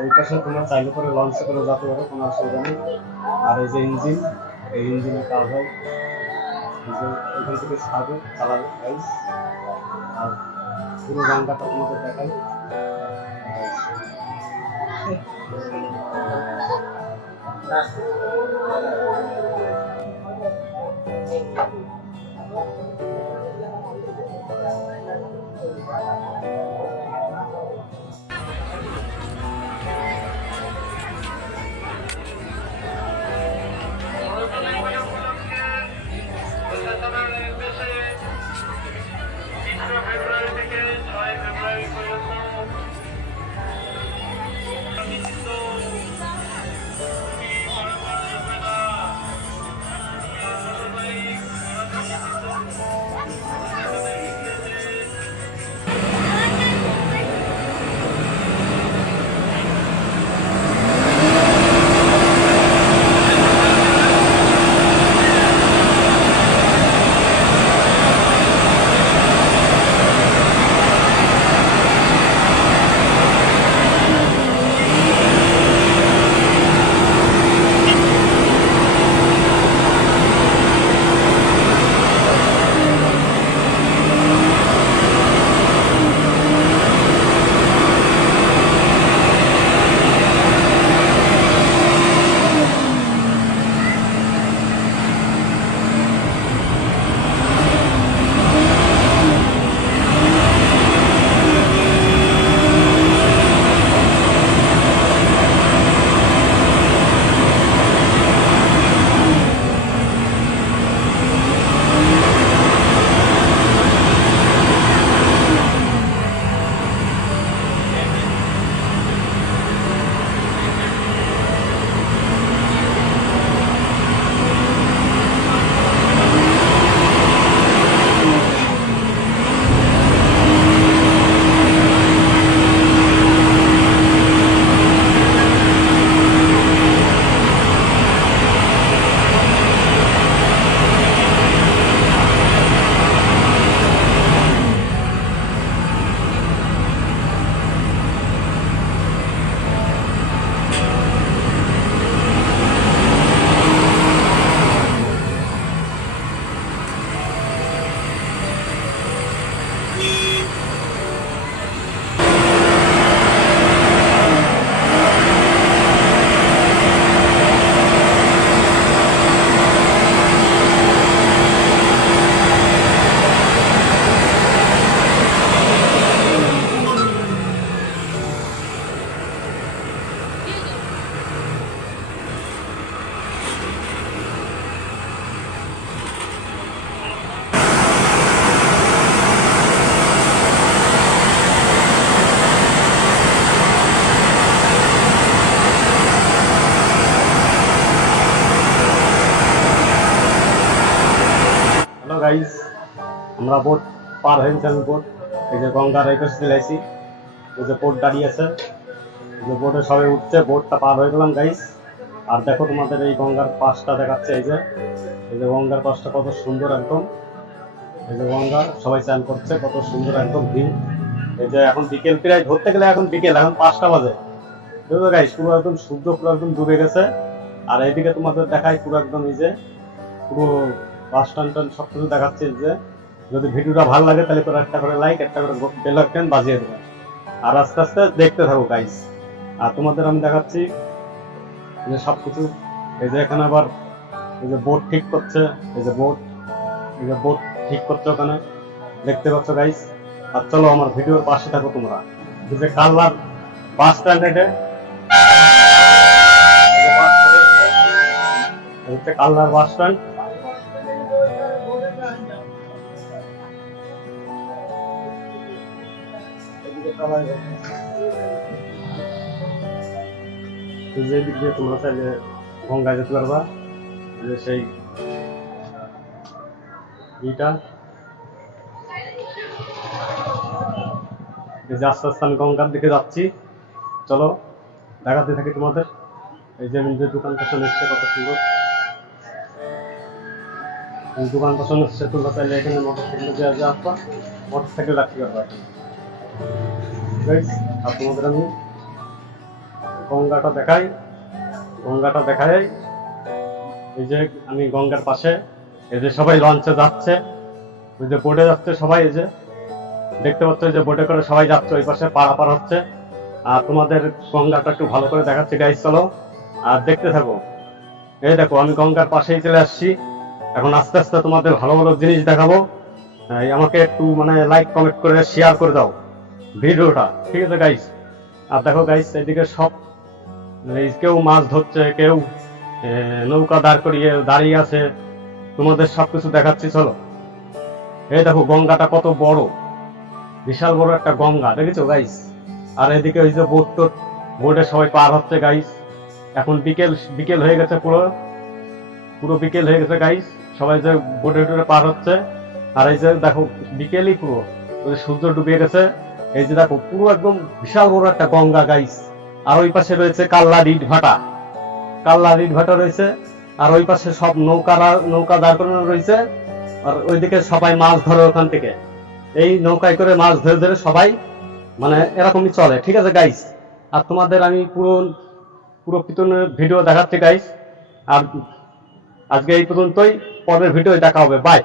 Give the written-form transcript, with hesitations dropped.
ওই পাশে তোমরা চাইলে করে লঞ্চে করে যেতে পারো, কোনো অসুবিধা নেই। আর এই যে ইঞ্জিন, এই ইঞ্জিনের কাজ হয়, এই যে এখান থেকে ছাড়বে চালাবে গাইস। আর পুরো গঙ্গাটা তোমাদের দেখাই। ফেব্রুয়ারি থেকে 6 ফেব্রুয়ারি পর্যন্ত গাইস, আমরা বোট পার হয়ে গেছি। আমি বোট, এই যে গঙ্গার এই পাশে চলে আসি, এই যে বোট দাঁড়িয়ে আছে, এই যে বোটে সবাই উঠছে, বোটটা পার হয়ে গেলাম গাইস। আর দেখো তোমাদের এই গঙ্গার পাশটা দেখাচ্ছে, এই যে গঙ্গার পাশটা কত সুন্দর একদম। এই যে গঙ্গা, সবাই চান করছে, কত সুন্দর একদম ভিউ। এই যে এখন বিকেল, প্রায় ধরতে গেলে এখন বিকেল, এখন 5টা বাজে। বুঝলো গাইস, পুরো একদম সূর্য পুরো একদম ডুবে গেছে। আর এইদিকে তোমাদের দেখাই পুরো একদম, এই যে পুরো বাস স্ট্যান্ড সব কিছু দেখাচ্ছে। যে যদি ভিডিওটা ভালো লাগে তাহলে করে একটা করে লাইক, একটা করে বেল আইকন বাজিয়ে দেবেন। আর আস্তে আস্তে দেখতে থাকো গাইস। আর তোমাদের আমি দেখাচ্ছি যে সব কিছু। এই যে এখানে আবার এই যে বোট ঠিক করছে, এই যে বোট ঠিক করছে ওখানে, দেখতে পাচ্ছ গাইস। আর চলো আমার ভিডিওর পাশে থাকো তোমরা। এই যে কালনার বাস স্ট্যান্ড, এটা হচ্ছে কালনার বাস স্ট্যান্ড। যে দিক দিয়ে তোমরা চাইলে গঙ্গায় যেতে পারবা। যে সেই ইটা, এই যে আস্তে আস্তে আমি গঙ্গার দিকে যাচ্ছি, চলো দেখাতে থাকি তোমাদের। এই যে আমি যে দোকানটা চলে এসছে, কত সুন্দর এই দোকানটা চলে এসছে। তোমরা চাইলে এখানে মোটরসাইকেল দিয়ে আসবা, মোটরসাইকেল রাখতে পারবা। আর তোমাদের আমি গঙ্গাটা দেখাই, গঙ্গাটা দেখাই। এই যে আমি গঙ্গার পাশে, এই যে সবাই লঞ্চে যাচ্ছে, ওই যে বোটে যাচ্ছে সবাই, এই যে দেখতে পাচ্ছ যে বোটে করে সবাই যাচ্ছে, ওই পাশে পারাপার হচ্ছে। আর তোমাদের গঙ্গাটা একটু ভালো করে দেখাচ্ছি গাইস, চলো আর দেখতে থাকো। এই দেখো আমি গঙ্গার পাশেই চলে আসছি, এখন আস্তে আস্তে তোমাদের ভালো ভালো জিনিস দেখাবো। এই আমাকে একটু মানে লাইক কমেন্ট করে শেয়ার করে দাও ভিডিওটা, ঠিক আছে গাইস। আর দেখো গাইস, এদিকে সব কেউ মাছ ধরছে, কেউ নৌকা দাঁড় করিয়ে দাঁড়িয়ে আছে, তোমাদের সবকিছু দেখাচ্ছি চলো। এই দেখো গঙ্গাটা কত বড়, বিশাল বড় একটা গঙ্গা, দেখেছো গাইস। আর এদিকে ওই যে বোটে সবাই পার হচ্ছে গাইস। এখন বিকেল বিকেল হয়ে গেছে, পুরো পুরো বিকেল হয়ে গেছে গাইস, সবাই যে বোটে টোটে পার হচ্ছে। আর এই যে দেখো বিকেলই পুরো, ওই যে সূর্য ডুবে গেছে। এই যে দেখো পুরো একদম বিশাল বড় একটা গঙ্গা গাইস। আর ওই পাশে রয়েছে কাল্লা ইট ভাটা, কাল্লা ইট ভাটা রয়েছে। আর ওই পাশে সব নৌকা দাঁড় করানো রয়েছে। আর ওইদিকে সবাই মাছ ধরে ওখান থেকে, এই নৌকায় করে মাছ ধরে ধরে সবাই মানে এরকমই চলে, ঠিক আছে গাইস। আর তোমাদের আমি পুরো পুরো পিছনের ভিডিও দেখাচ্ছি গাইস। আর আজকে এই পর্যন্তই, পরের ভিডিও দেখা হবে, বাই।